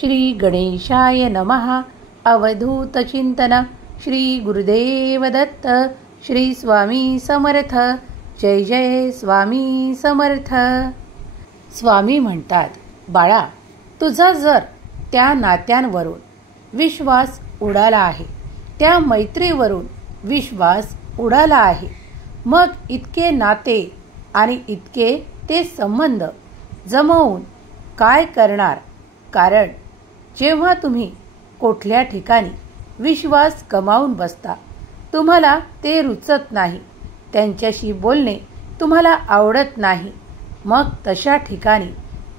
श्री गणेशाय नमः. अवधूत चिंतन. श्री गुरुदेव दत्त. श्री स्वामी समर्थ. जय जय स्वामी समर्थ. स्वामी म्हणतात, बाळा, तुझा जर त्या नात्यांवरून विश्वास उडाला आहे, त्या मैत्रीवरून विश्वास उडाला आहे, मग इतके नाते आणि इतके ते संबंध जमवून काय करणार? कारण जेव्हा तुम्ही कुठल्या ठिकाणी विश्वास गमावून बसता, तुम्हाला ते रुचत नाही, त्यांच्याशी बोलणे तुम्हाला आवडत नाही, मग तशा ठिकाणी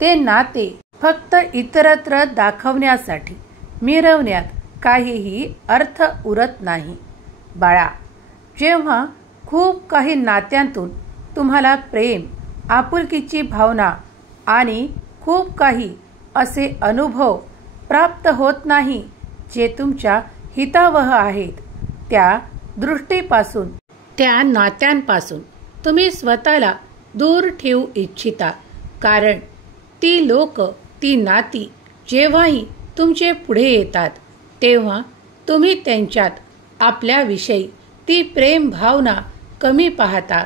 ते नाते फक्त इतरत्र दाखवण्यासाठी मिरवण्यात काहीही अर्थ उरत नाही. बाळा, जेव्हा खूप काही नात्यांतून तुम्हाला प्रेम, आपुलकीची भावना आणि खूप काही असे अनुभव प्राप्त होत नाही जे तुमच्या हितावह आहेत, त्या दृष्टीपासून, त्या नात्यांपासून तुम्ही स्वतःला दूर ठेवू इच्छिता. कारण ती लोक, ती नाती जेव्हाही तुमचे पुढे येतात, तेव्हा तुम्ही त्यांच्यात आपल्याविषयी ती प्रेम भावना कमी पाहता,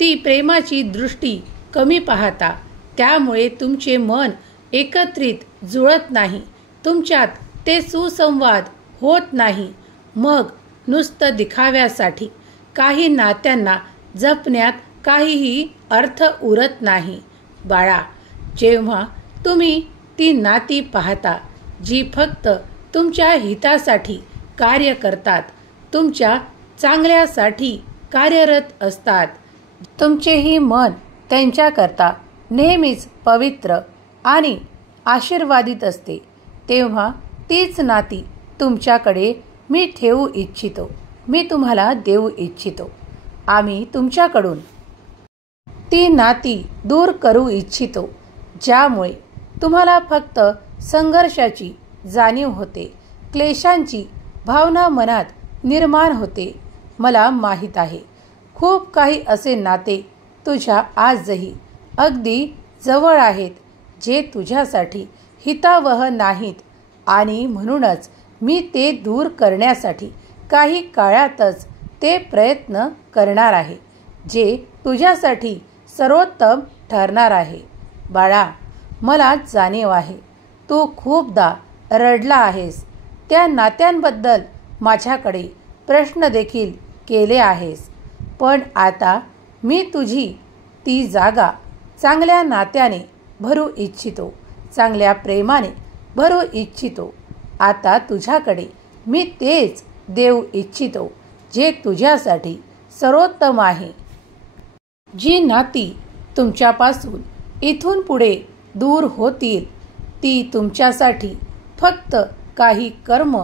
ती प्रेमाची दृष्टी कमी पाहता. त्यामुळे तुमचे मन एकत्रित जुळत नाही, तुमच्यात ते सुसंवाद होत नाही. मग नुसतं दिखाव्यासाठी काही नात्यांना जपण्यात काहीही अर्थ उरत नाही. बाळा, जेव्हा तुम्ही ती नाती पाहता जी फक्त तुमच्या हितासाठी कार्य करतात, तुमच्या चांगल्यासाठी कार्यरत असतात, तुमचेही मन त्यांच्याकरता नेहमीच पवित्र आणि आशीर्वादित असते, तेव्हा तीच नाती तुमच्याकडे मी ठेवू इच्छितो, मी तुम्हाला देऊ इच्छितो. आम्ही तुमच्याकडून ती नाती दूर करू इच्छितो, ज्यामुळे तुम्हाला फक्त संघर्षाची जाणीव होते, क्लेशांची भावना मनात निर्माण होते. मला माहीत आहे, खूप काही असे नाते तुझ्या आजही अगदी जवळ आहेत जे तुझ्यासाठी हितावह नाहीत, आणि म्हणूनच मी ते दूर करण्यासाठी काही काळातच ते प्रयत्न करणार आहे, जे तुझ्यासाठी सर्वोत्तम ठरणार आहे. बाळा, मला जाणीव आहे, तू खूपदा रडला आहेस, त्या नात्यांबद्दल माझ्याकडे प्रश्न देखील केले आहेस, पण आता मी तुझी ती जागा चांगल्या नात्याने भरू इच्छितो, चांगल्या प्रेमाने भरू इच्छितो. आता तुझ्याकडे मी तेच देऊ इच्छितो जे तुझ्यासाठी सर्वोत्तम आहे. जी नाती तुमच्यापासून इथून पुढे दूर होतील, ती तुमच्यासाठी फक्त काही कर्म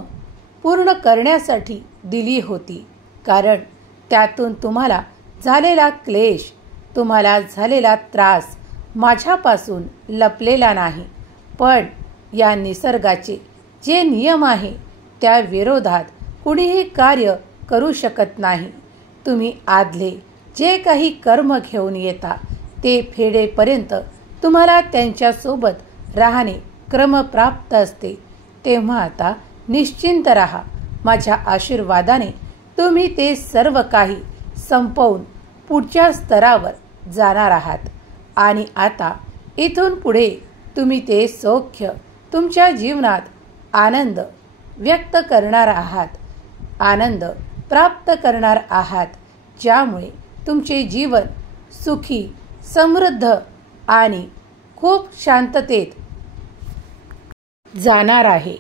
पूर्ण करण्यासाठी दिली होती. कारण त्यातून तुम्हाला झालेला क्लेश, तुम्हाला झालेला त्रास माझ्यापासून लपलेला नाही, पण या निसर्गाचे जे नियम आहे त्या विरोधात कुणीही कार्य करू शकत नाही. तुम्ही आदले जे काही कर्म घेऊन येता ते फेडेपर्यंत तुम्हाला त्यांच्यासोबत राहणे क्रमप्राप्त असते. तेव्हा आता निश्चिंत राहा, माझ्या आशीर्वादाने तुम्ही ते सर्व काही संपवून पुढच्या स्तरावर जाणार आहात, आणि आता इथून पुढे तुम्ही ते सौख्य, तुमच्या जीवनात आनंद व्यक्त करणार आहात, आनंद प्राप्त करणार आहात, ज्यामुळे तुमचे जीवन सुखी, समृद्ध आणि खूप शांततेत जाणार आहे.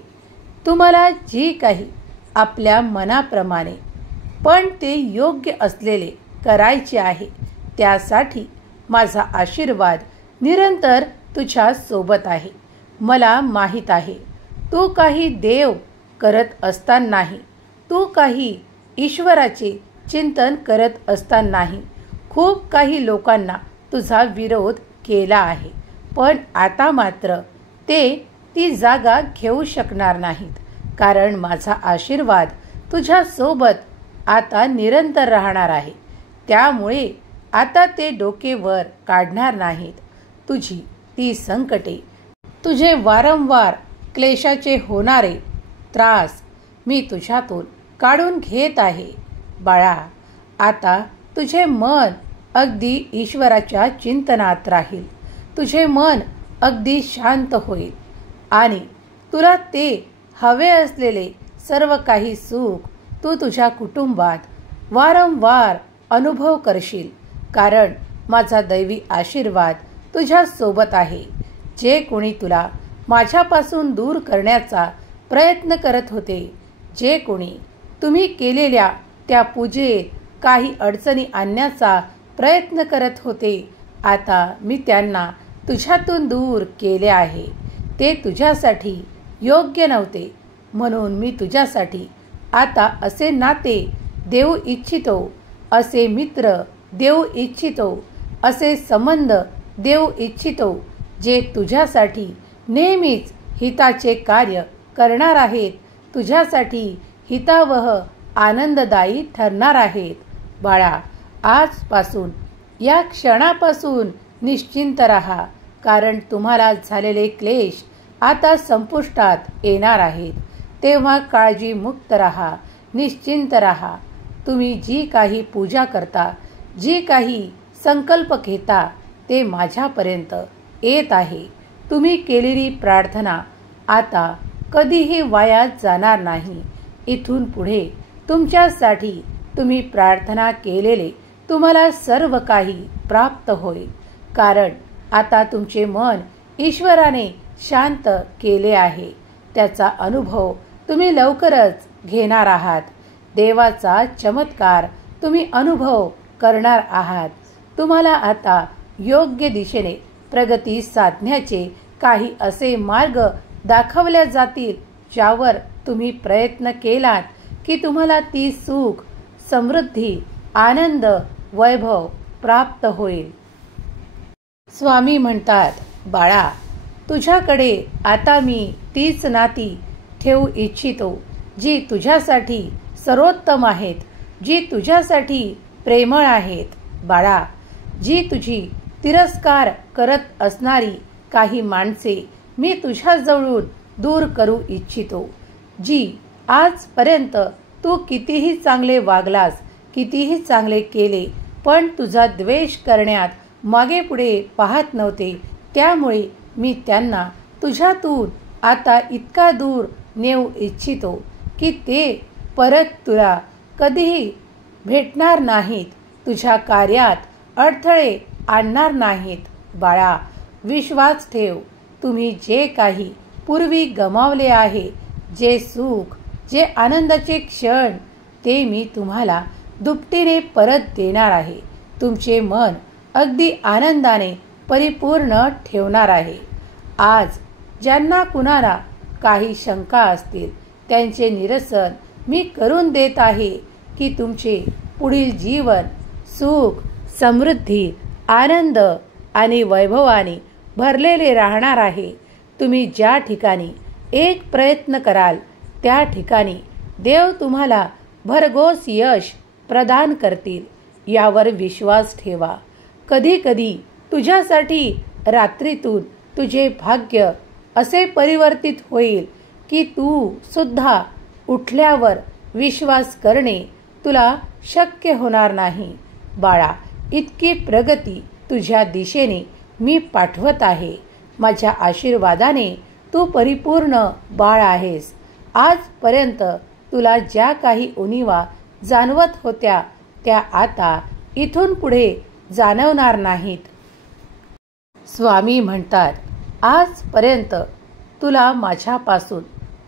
तुम्हाला जी काही आपल्या मनाप्रमाणे पण ते योग्य असलेले करायचे आहे, त्यासाठी माझा आशीर्वाद निरंतर तुझ्या सोबत आहे. मला माहीत आहे, तू काही देव करत असतानाही, तू काही ईश्वराचे चिंतन करत असतानाही खूप काही लोकांना तुझा विरोध केला आहे, पण आता मात्र ते ती जागा घेऊ शकणार नाहीत. कारण माझा आशीर्वाद तुझ्या सोबत आता निरंतर राहणार आहे, त्यामुळे आता ते डोके वर काढणार नाहीत. तुझी ती संकटे, तुझे वारंवार क्लेशाचे होणारे त्रास मी तुझ्यातून काढून घेत आहे. बाळा, आता तुझे मन अगदी ईश्वराच्या चिंतनात राहील. तुझे मन अगदी शांत होईल आणि तुला ते हवे असलेले सर्व काही सुख तू तुझ्या कुटुंबात वारंवार अनुभव करशील. कारण माझा दैवी आशीर्वाद तुझ्या सोबत आहे. जे कोणी तुला माझ्यापासून दूर करण्याचा प्रयत्न करत होते, जे कोणी तुम्ही केलेल्या त्या पूजेत काही अडचणी आणण्याचा प्रयत्न करत होते, आता मी त्यांना तुझ्यातून दूर केले आहे. ते तुझ्यासाठी योग्य नव्हते, म्हणून मी तुझ्यासाठी आता असे नाते देऊ इच्छितो, असे मित्र देऊ इच्छितो, असे संबंध देऊ इच्छितो जे तुझ्यासाठी नेहमीच हिताचे कार्य करणार आहेत, तुझ्यासाठी हितावह आनंददायी ठरणार आहेत. बाळा, आजपासून या क्षणापासून निश्चिंत राहा, कारण तुम्हाला झालेले क्लेश आता संपुष्टात येणार आहेत. तेव्हा काळजीमुक्त राहा, निश्चिंत राहा. तुम्ही जी काही पूजा करता, जी काही संकल्प घेता, ते माझ्यापर्यंत येत आहे. तुम्ही केलेली प्रार्थना आता कधीही वाया जाणार नाही. इथून पुढे तुमच्यासाठी तुम्ही प्रार्थना केलेले तुम्हाला सर्व काही प्राप्त होईल. कारण आता तुमचे मन ईश्वराने शांत केले आहे. त्याचा अनुभव तुम्ही लवकरच घेणार आहात. देवाचा चमत्कार तुम्ही अनुभव करणार आहात. तुम्हाला आता योग्य दिशेने प्रगती साधण्याचे काही असे मार्ग दाखवले जातील, ज्यावर तुम्ही प्रयत्न केलात की तुम्हाला ती सुख, समृद्धी, आनंद, वैभव प्राप्त होईल. स्वामी म्हणतात, बाळा, तुझ्याकडे आता मी तीच नाती ठेवू इच्छितो जी तुझ्यासाठी सर्वोत्तम आहेत, जी तुझ्यासाठी प्रेमळ आहेत. बाळा, जी तुझी तिरस्कार करत असणारी काही माणसे मी तुझ्याजवळून दूर करू इच्छितो. जी आजपर्यंत तू कितीही चांगले वागलास, कितीही चांगले केले, पण तुझा द्वेष करण्यात मागे पुढे पाहत नव्हते, त्यामुळे मी त्यांना तुझ्यातून आता इतका दूर नेऊ इच्छितो की ते परत तुला कधीही भेटणार नाहीत, तुझ्या कार्यात अडथळे आणणार नाहीत. बाळा, विश्वास ठेव. तुम्ही जे काही पूर्वी गमावले आहे, जे सुख, जे आनंदाचे क्षण, ते मी तुम्हाला दुपटीने परत देणार आहे. तुमचे मन अगदी आनंदाने परिपूर्ण ठेवणार आहे. आज ज्यांना कुणाला काही शंका असतील, त्यांचे निरसन मी करून देत आहे की तुमचे पुढील जीवन सुख, समृद्धी, आनंद आणि वैभवाने भरलेले राहणार आहे. तुम्ही ज्या ठिकाणी एक प्रयत्न कराल, त्या ठिकाणी देव तुम्हाला भरघोस यश प्रदान करतील, यावर विश्वास ठेवा. कधी कधी तुझ्यासाठी रात्रीतून तुझे भाग्य असे परिवर्तित होईल की तू सुद्धा उठल्यावर विश्वास करणे तुला शक्य होणार नाही. बाळा, इतकी प्रगती तुझ्या दिशेने मी पाठवत आहे. माझ्या आशीर्वादाने तू परिपूर्ण बाळ आहेस. आजपर्यंत तुला ज्या काही उणिवा जाणवत होत्या, त्या आता इथून पुढे जाणवणार नाहीत. स्वामी म्हणतात, आजपर्यंत तुला माझ्यापासून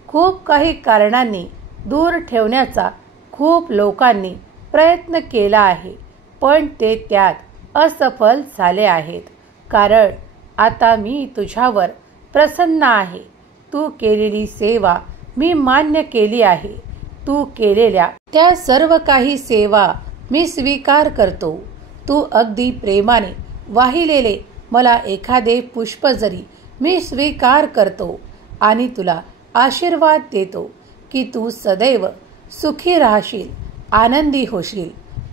खूप काही कारणांनी दूर ठेवण्याचा खूप लोकांनी प्रयत्न केला आहे, पण ते त्यात असफल झाले आहेत. कारण आता मी तुझ्यावर प्रसन्न आहे. तू केलेली सेवा मी मान्य केली आहे. तू केलेल्या त्या सर्व काही सेवा मी स्वीकार करतो. तू अगदी प्रेमाने वाहिलेले मला एखादे पुष्प जरी मी स्वीकार करतो आणि तुला आशीर्वाद देतो की तू सदैव सुखी राहशील, आनंदी होशील.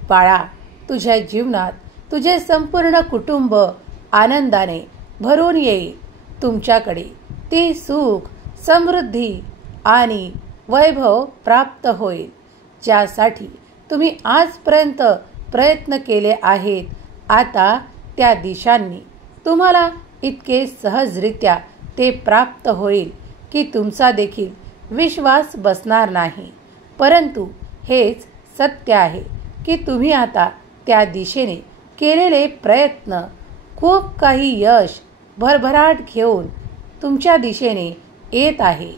बाळा, तुझ्या जीवनात तुझे संपूर्ण कुटुंब आनंदाने भरून येईल. तुमच्याकडे ती सुख, समृद्धी आणि वैभव प्राप्त होईल. ज्यासाठी तुम्ही आजपर्यंत प्रयत्न केले आहेत, आता त्या दिशांनी तुम्हाला इतके सहजरित्या ते प्राप्त होईल की तुमचा देखील विश्वास बसणार नाही. परंतु हेच सत्य आहे की तुम्ही आता त्या दिशेने केलेले प्रयत्न खूप काही यश भरभराट घेऊन तुमच्या दिशेने येत आहे.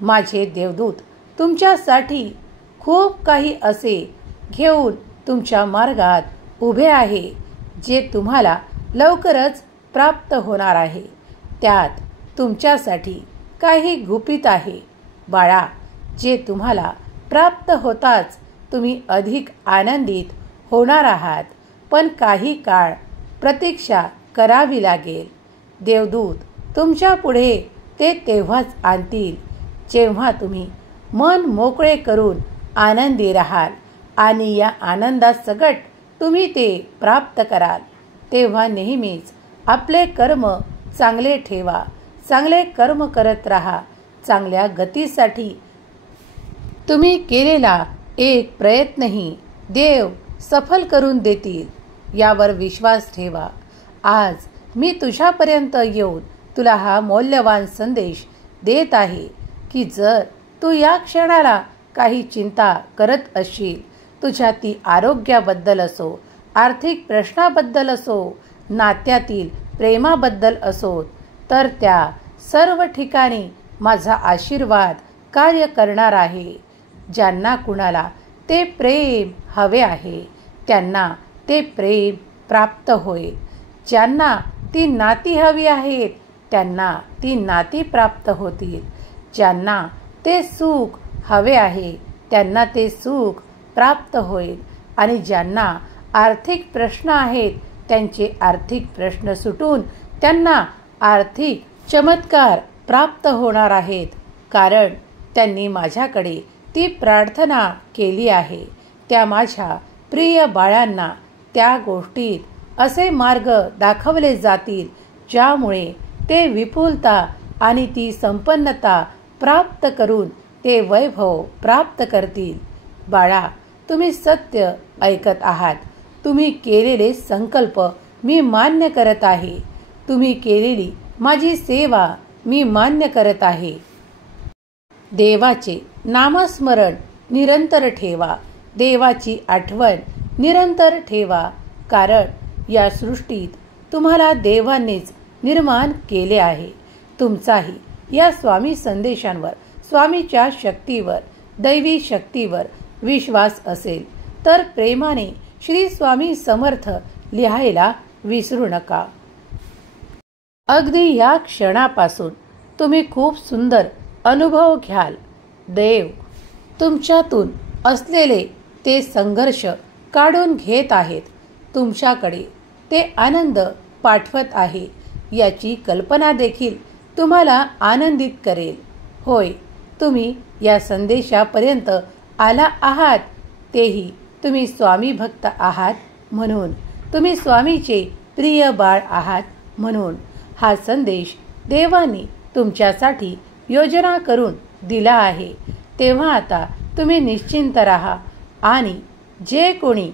माझे देवदूत तुमच्यासाठी खूप काही असे घेऊन तुमच्या मार्गात उभे आहे जे तुम्हाला लवकरच प्राप्त होणार आहे. त्यात तुमच्यासाठी काही गुपित आहे बाळा, जे तुम्हाला प्राप्त होताच तुम्ही अधिक आनंदित होणार आहात. पण काही काळ प्रतीक्षा करावी लागेल. देवदूत तुमच्या पुढे ते तेव्हाच आणतील जेव्हा तुम्ही मन मोकळे करून आनंदी राहाल आणि या आनंदासकट तुम्ही ते प्राप्त कराल. तेव्हा नेहमीच आपले कर्म चांगले ठेवा, चांगले कर्म करत राहा. चांगल्या गतीसाठी तुम्ही केलेला एक प्रयत्नही देव सफल करून देतील, यावर विश्वास ठेवा. आज मी तुझ्यापर्यंत येऊन तुला हा मौल्यवान संदेश देत आहे की जर तू या क्षणाला काही चिंता करत असशील, तुझ्या ती आरोग्याबद्दल असो, आर्थिक प्रश्नाबद्दल असो, नात्यातील प्रेमाबद्दल असो, तर त्या सर्व ठिकाणी माझा आशीर्वाद कार्य करणार आहे. ज्यांना कुणाला ते प्रेम हवे आहे त्यांना ते प्रेम प्राप्त होईल. ज्यांना ती नाती हवी आहेत त्यांना ती नाती प्राप्त होतील. ज्यांना ते सुख हवे आहे त्यांना ते सुख प्राप्त होईल. आणि ज्यांना आर्थिक प्रश्न आहेत त्यांचे आर्थिक प्रश्न सुटून त्यांना आर्थिक चमत्कार प्राप्त होणार आहेत. कारण त्यांनी माझ्याकडे ती प्रार्थना केली आहे. त्या माझ्या प्रिय बाळांना त्या गोष्टीत असे मार्ग दाखवले जातील ज्यामुळे ते विपुलता आणि ती संपन्नता प्राप्त करून ते वैभव प्राप्त करतील. बाळा, तुम्ही सत्य ऐकत आहात. तुम्ही केलेले संकल्प मी मान्य करत आहे. तुम्ही केलेली माझी सेवा मी मान्य करत आहे. देवाचे नामस्मरण निरंतर ठेवा. देवाची आठवण निरंतर ठेवा. कारण या सृष्टीत तुम्हाला देवानेच निर्माण केले आहे. तुमचाही या स्वामी संदेशांवर, स्वामीच्या शक्तीवर, दैवी शक्तीवर विश्वास असेल तर प्रेमाने श्री स्वामी समर्थ लिहायला विसरू नका. अगदी या क्षणापासून तुम्ही खूप सुंदर अनुभव घ्याल. देव तुमच्यातून असलेले ते संघर्ष काढून घेत आहेत. तुमच्याकडे ते आनंद पाठवत आहे याची कल्पना देखील तुम्हाला आनंदित करेल. होय, तुम्ही या संदेशापर्यंत आला आहात तेही तुम्ही स्वामी भक्त आहात म्हणून, तुम्ही स्वामीचे प्रिय बाळ आहात म्हणून. हा संदेश देवाने तुमच्यासाठी योजना करून दिला आहे. तेव्हा आता तुम्ही निश्चिंत राहा आणि जे कोणी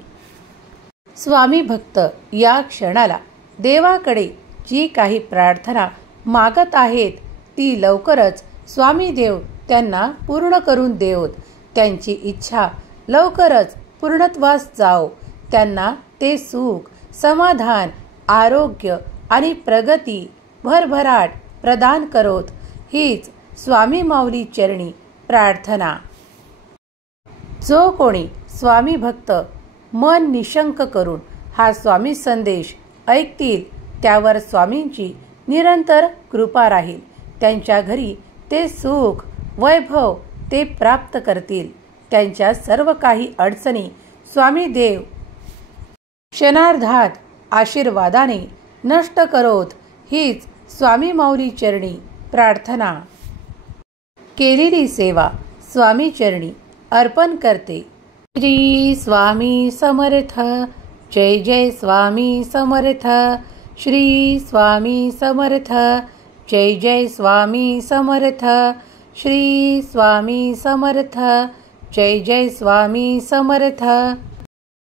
स्वामी भक्त या क्षणाला देवाकडे जी काही प्रार्थना मागत आहेत ती लवकरच स्वामी देव त्यांना पूर्ण करून देवोत. त्यांची इच्छा लवकरच पूर्णत्वास जाओ. त्यांना ते सुख, समाधान, आरोग्य आणि प्रगती भरभराट प्रदान करोत. हीच स्वामी माऊली चरणी प्रार्थना. जो कोणी स्वामी भक्त मन निशंक करून हा स्वामी संदेश ऐकतील त्यावर स्वामींची निरंतर कृपा राहील. त्यांच्या घरी ते सुख, वैभव ते प्राप्त करतील. त्यांच्या सर्व काही अडचणी स्वामी देव क्षणार्धात आशीर्वादाने नष्ट करोत. हीच स्वामी माऊली चरणी प्रार्थना. केलेली सेवा स्वामी चरणी अर्पण करते. श्री स्वामी समर्थ. जय जय स्वामी समर्थ. श्री स्वामी समर्थ. जय जय स्वामी समर्थ. श्री स्वामी समर्थ. जय जय स्वामी समर्थ.